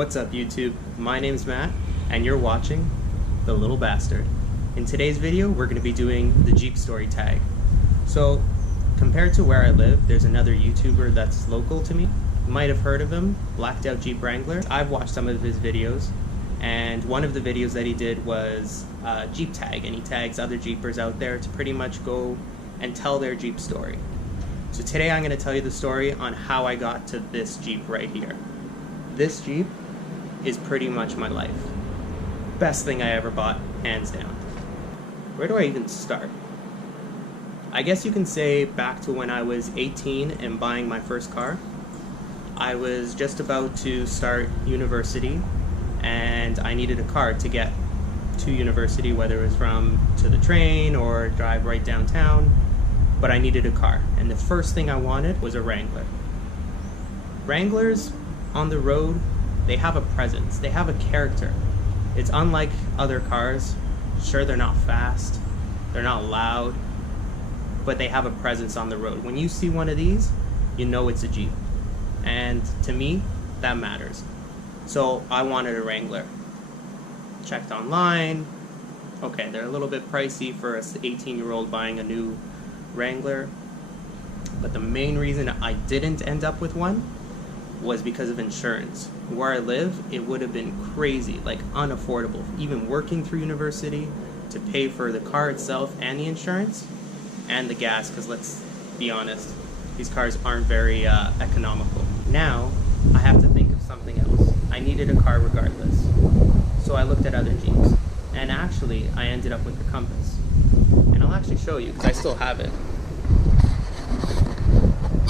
What's up YouTube? My name's Matt and you're watching the Lil'Bastard. In today's video we're going to be doing the Jeep story tag. So compared to where I live, there's another YouTuber that's local to me. You might have heard of him, Blacked Out Jeep Wrangler. I've watched some of his videos and one of the videos that he did was Jeep tag, and he tags other Jeepers out there to pretty much go and tell their Jeep story. So today I'm going to tell you the story on how I got to this Jeep right here. This Jeep is pretty much my life. Best thing I ever bought, hands down. Where do I even start? I guess you can say back to when I was 18 and buying my first car. I was just about to start university and I needed a car to get to university, whether it was to the train or drive right downtown, but I needed a car. And the first thing I wanted was a Wrangler. Wranglers on the road, they have a presence, they have a character. It's unlike other cars. Sure, they're not fast, they're not loud, but they have a presence on the road. When you see one of these, you know it's a Jeep. And to me, that matters. So I wanted a Wrangler. Checked online. Okay, they're a little bit pricey for an 18-year-old buying a new Wrangler. But the main reason I didn't end up with one was because of insurance. Where I live, it would have been crazy, like unaffordable. Even working through university to pay for the car itself and the insurance and the gas, because let's be honest, these cars aren't very economical. Now, I have to think of something else. I needed a car regardless. So I looked at other Jeeps. And actually, I ended up with the Compass. And I'll actually show you, because I still have it.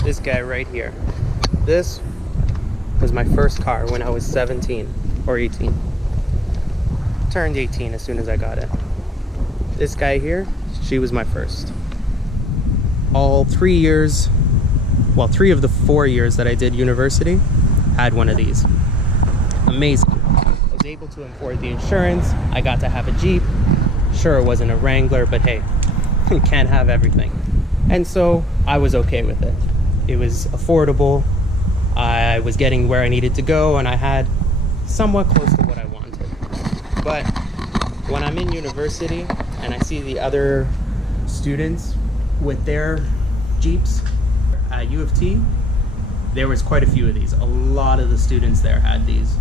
This guy right here. This was my first car when I was 17 or 18. Turned 18 as soon as I got it. This guy here, she was my first. All 3 years, well, 3 of the 4 years that I did university, had one of these. Amazing. I was able to afford the insurance. I got to have a Jeep. Sure, it wasn't a Wrangler, but hey, you can't have everything. And so I was okay with it. It was affordable. I was getting where I needed to go, and I had somewhat close to what I wanted. But when I'm in university and I see the other students with their Jeeps at U of T, there was quite a few of these. A lot of the students there had these.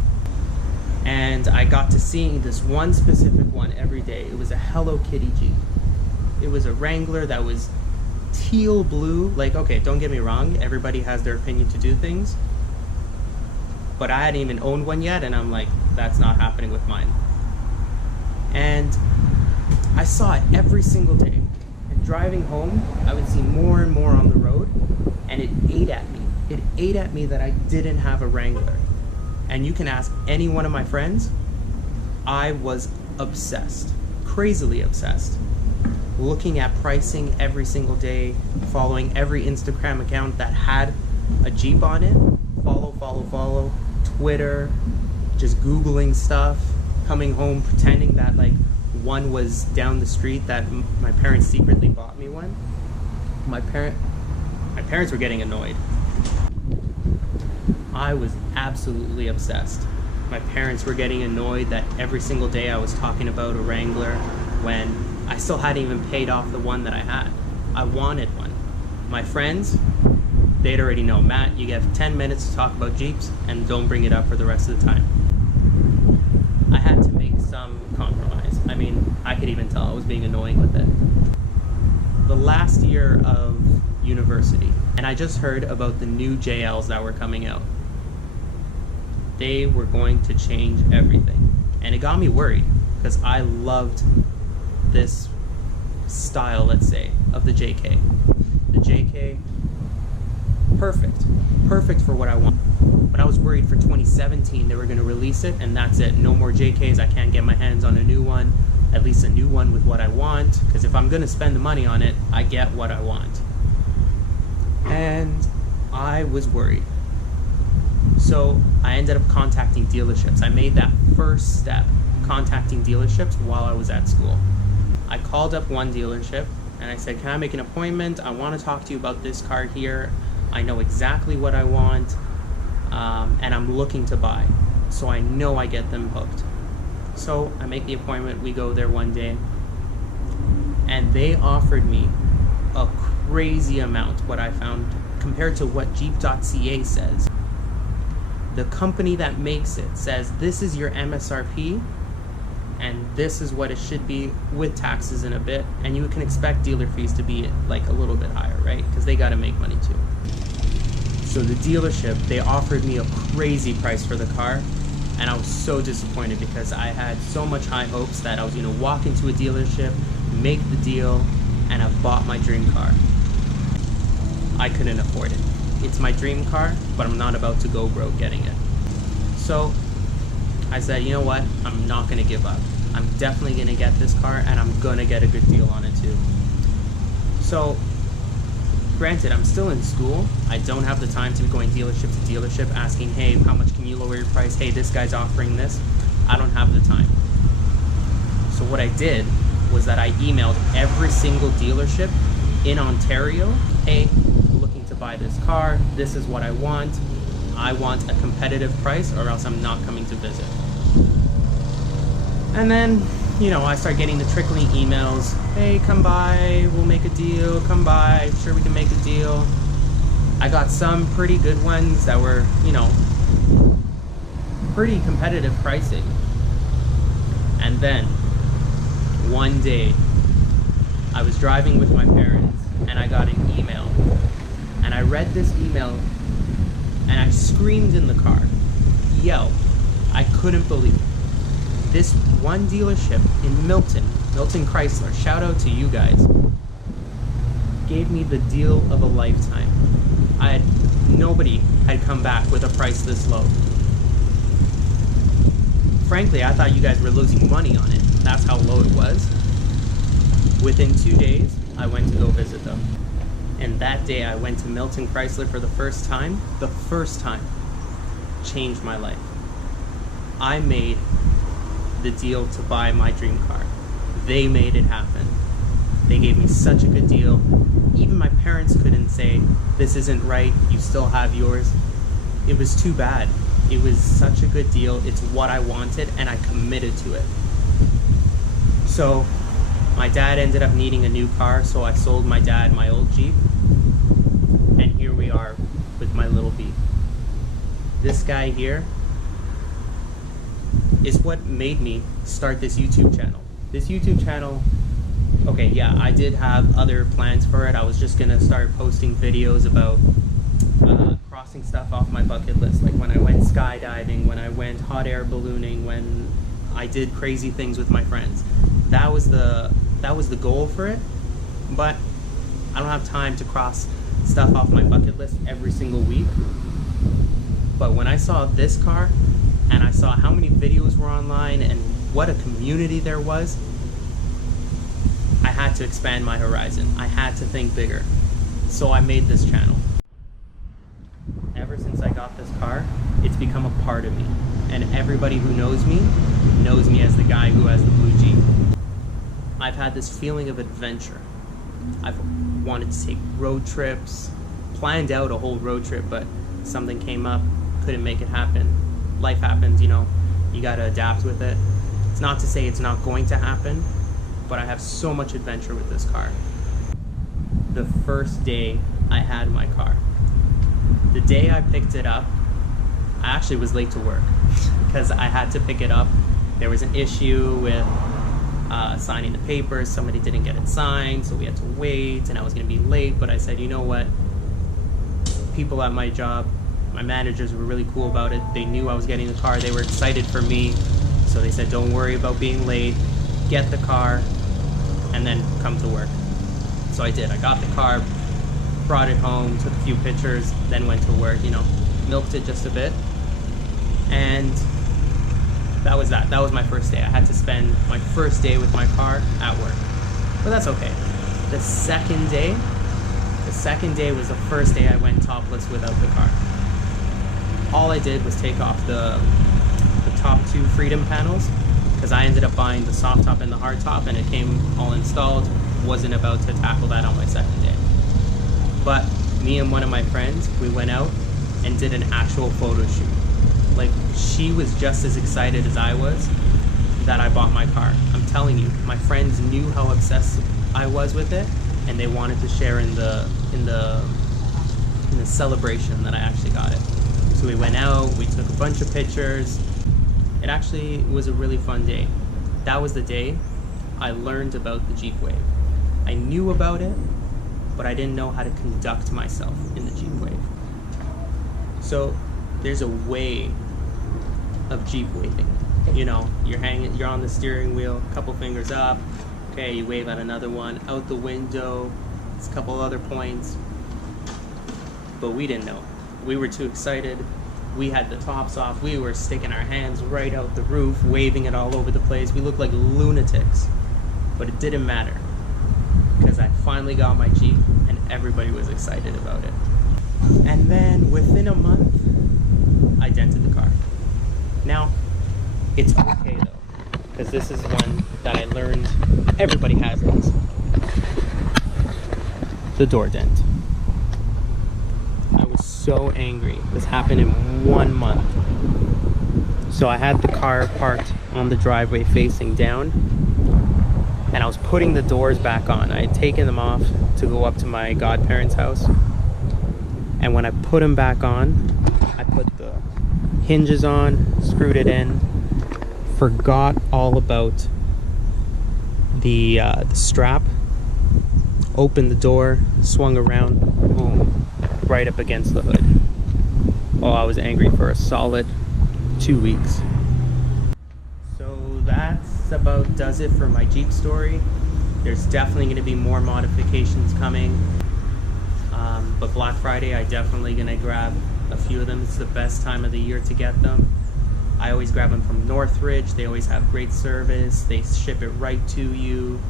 And I got to seeing this one specific one every day. It was a Hello Kitty Jeep. It was a Wrangler that was teal blue. Like, okay, don't get me wrong, everybody has their opinion to do things, but I hadn't even owned one yet, and I'm like, that's not happening with mine. And I saw it every single day. And driving home, I would see more and more on the road, and it ate at me. It ate at me that I didn't have a Wrangler. And you can ask any one of my friends, I was obsessed, crazily obsessed. Looking at pricing every single day, following every Instagram account that had a Jeep on it, follow, Twitter, just Googling stuff, coming home pretending that like one was down the street, that my parents secretly bought me one. My parents were getting annoyed. I was absolutely obsessed. My parents were getting annoyed that every single day I was talking about a Wrangler when I still hadn't even paid off the one that I had. I wanted one. My friends, they'd already know, Matt, you get 10 minutes to talk about Jeeps and don't bring it up for the rest of the time. I had to make some compromise. I mean, I could even tell I was being annoying with it. The last year of university, and I just heard about the new JLs that were coming out. They were going to change everything. And it got me worried, because I loved this style, let's say, of the JK. The JK, perfect for what I want. But I was worried for 2017 they were going to release it and that's it. No more JKs, I can't get my hands on a new one, at least a new one with what I want, because if I'm going to spend the money on it, I get what I want. And I was worried. So I ended up contacting dealerships. I made that first step, contacting dealerships while I was at school. I called up one dealership and I said, can I make an appointment? I want to talk to you about this car here. I know exactly what I want, and I'm looking to buy. so I know I get them booked. So I make the appointment, we go there one day, and they offered me a crazy amount, what I found, compared to what Jeep.ca says. The company that makes it says this is your MSRP, and this is what it should be with taxes in a bit, and you can expect dealer fees to be like a little bit higher, right? Because they got to make money too. So the dealership, they offered me a crazy price for the car, and I was so disappointed because I had so much high hopes that I was gonna walk into a dealership, make the deal, and I bought my dream car. I couldn't afford it. It's my dream car, but I'm not about to go broke getting it. So I said, you know what? I'm not gonna give up. I'm definitely gonna get this car, and I'm gonna get a good deal on it too. So granted, I'm still in school. I don't have the time to be going dealership to dealership asking, hey, how much can you lower your price? Hey, this guy's offering this. I don't have the time. So what I did was that I emailed every single dealership in Ontario, hey, looking to buy this car, this is what I want a competitive price or else I'm not coming to visit. And then, you know, I start getting the trickling emails, hey, come by, we'll make a deal, come by, sure we can make a deal. I got some pretty good ones that were, you know, pretty competitive pricing. And then, one day, I was driving with my parents and I got an email. And I read this email and I screamed in the car, yelled. I couldn't believe it. This one dealership in Milton Chrysler, shout out to you guys, gave me the deal of a lifetime. Nobody had come back with a price this low. Frankly, I thought you guys were losing money on it. That's how low it was. Within 2 days, I went to go visit them. And that day I went to Milton Chrysler for the first time. The first time. Changed my life. I made the deal to buy my dream car. They made it happen. They gave me such a good deal. Even my parents couldn't say, this isn't right, you still have yours. It was too bad. It was such a good deal. It's what I wanted and I committed to it. So my dad ended up needing a new car, so I sold my dad my old Jeep. And here we are with my Lil'B. This guy here is what made me start this YouTube channel. This YouTube channel, okay, yeah, I did have other plans for it. I was just gonna start posting videos about crossing stuff off my bucket list, like when I went skydiving, when I went hot air ballooning, when I did crazy things with my friends. That was the goal for it, but I don't have time to cross stuff off my bucket list every single week. But when I saw this car, and I saw how many videos were online and what a community there was, I had to expand my horizon. I had to think bigger. So I made this channel. Ever since I got this car, it's become a part of me. And everybody who knows me as the guy who has the blue Jeep. I've had this feeling of adventure. I've wanted to take road trips, planned out a whole road trip, but something came up, couldn't make it happen. Life happens, you know, you gotta adapt with it. It's not to say it's not going to happen, but I have so much adventure with this car. The first day I had my car, the day I picked it up, I actually was late to work because I had to pick it up. There was an issue with signing the papers. Somebody didn't get it signed, so we had to wait, and I was gonna be late, but I said, you know what? People at my job, my managers were really cool about it. They knew I was getting the car. They were excited for me. So they said, don't worry about being late. Get the car and then come to work. So I did. I got the car, brought it home, took a few pictures, then went to work, you know, milked it just a bit. And that was that. That was my first day. I had to spend my first day with my car at work. But that's okay. The second day was the first day I went topless without the car. All I did was take off the top two Freedom panels because I ended up buying the soft top and the hard top and it came all installed. Wasn't about to tackle that on my second day. But me and one of my friends, we went out and did an actual photo shoot. Like, she was just as excited as I was that I bought my car. I'm telling you, my friends knew how obsessed I was with it, and they wanted to share in the celebration that I actually got it. So we went out, we took a bunch of pictures. It actually was a really fun day. That was the day I learned about the Jeep Wave. I knew about it, but I didn't know how to conduct myself in the Jeep Wave. So there's a way of Jeep waving. You know, you're on the steering wheel, a couple fingers up, okay, you wave at another one, out the window, it's a couple other points. But we didn't know. We were too excited. We had the tops off. We were sticking our hands right out the roof, waving it all over the place. We looked like lunatics. But it didn't matter, because I finally got my Jeep and everybody was excited about it. And then within a month, I dented the car. Now, it's okay though, because this is one that I learned everybody has these. The door dent. I was so angry. This happened in 1 month. So I had the car parked on the driveway facing down, and I was putting the doors back on. I had taken them off to go up to my godparents' house. And when I put them back on, I put the hinges on, screwed it in, forgot all about the strap, opened the door, swung around, boom, right up against the hood. Oh, I was angry for a solid 2 weeks. So that's about does it for my Jeep story. There's definitely going to be more modifications coming. But Black Friday, I definitely going to grab a few of them. It's the best time of the year to get them. I always grab them from Northridge. They always have great service. They ship it right to you.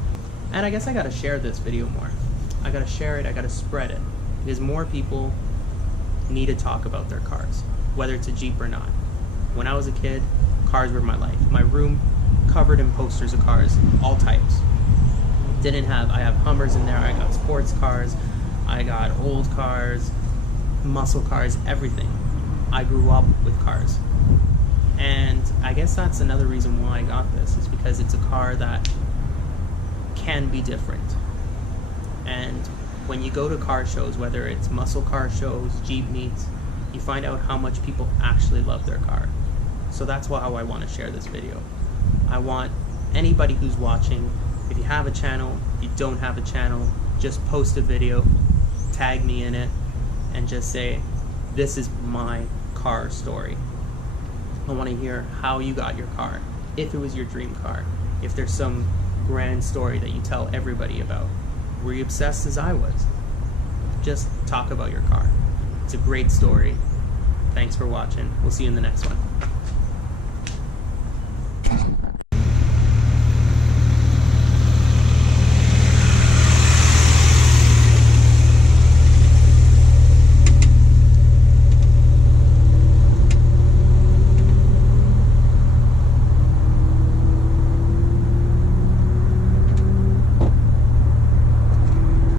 And I guess I got to share this video more. I got to share it. I got to spread it. Because more people need to talk about their cars, whether it's a Jeep or not. When I was a kid, cars were my life. My room covered in posters of cars, all types. I have Hummers in there. I got sports cars. I got old cars, muscle cars, everything. I grew up with cars. And I guess that's another reason why I got this, is because it's a car that can be different. And when you go to car shows, whether it's muscle car shows, Jeep meets, you find out how much people actually love their car. So that's why I want to share this video. I want anybody who's watching, if you have a channel, if you don't have a channel, just post a video, tag me in it, and just say, this is my car story. I want to hear how you got your car, if it was your dream car, if there's some grand story that you tell everybody about. Were you obsessed as I was? Just talk about your car. It's a great story. Thanks for watching. We'll see you in the next one.